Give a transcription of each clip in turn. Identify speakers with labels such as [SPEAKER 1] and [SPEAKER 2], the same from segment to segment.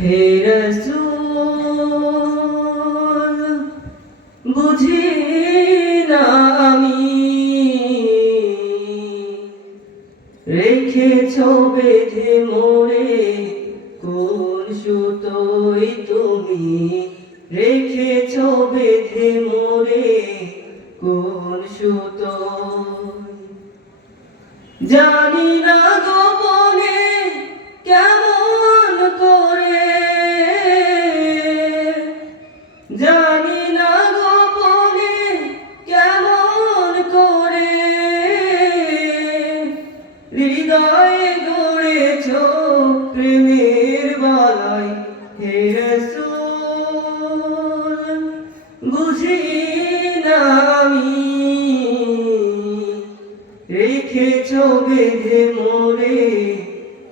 [SPEAKER 1] হে রসূল না আমি। রেখেছ বেঁধে মোরে কোন সুতোই তুমি? রেখেছ বেঁধে মোরে কোন সুতোই জানি বুঝি আমি। রেখেছ বেঁধে মোরে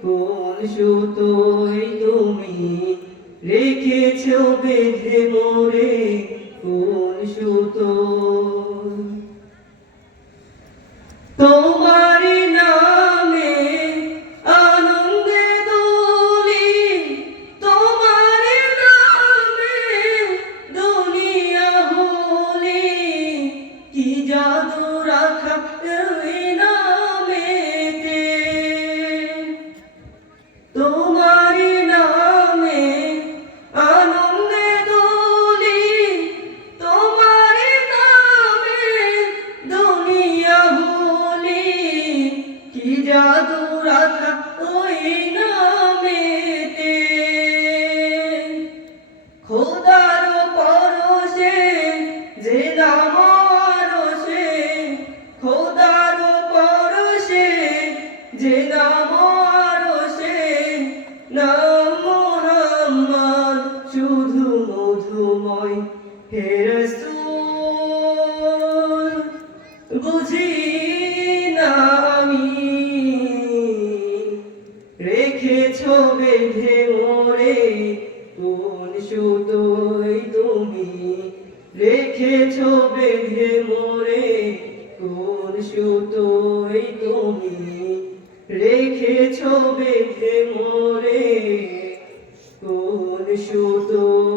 [SPEAKER 1] কোন সুতোই তুমি? রেখেছ বেঁধে মোরে কোন সুতো? তোমার রাখা ওই যে নাম আরশে খোদার পরশে যে নাম আরশে নাম মোহাম্মদ শুধু বুঝি রেখেছো বেঁধে মোরে কোন সুতোই তুমি রেখেছো বেঁধে মোরে কোন সুতোই তুমি রেখেছো বেঁধে মোরে কোন সুতোই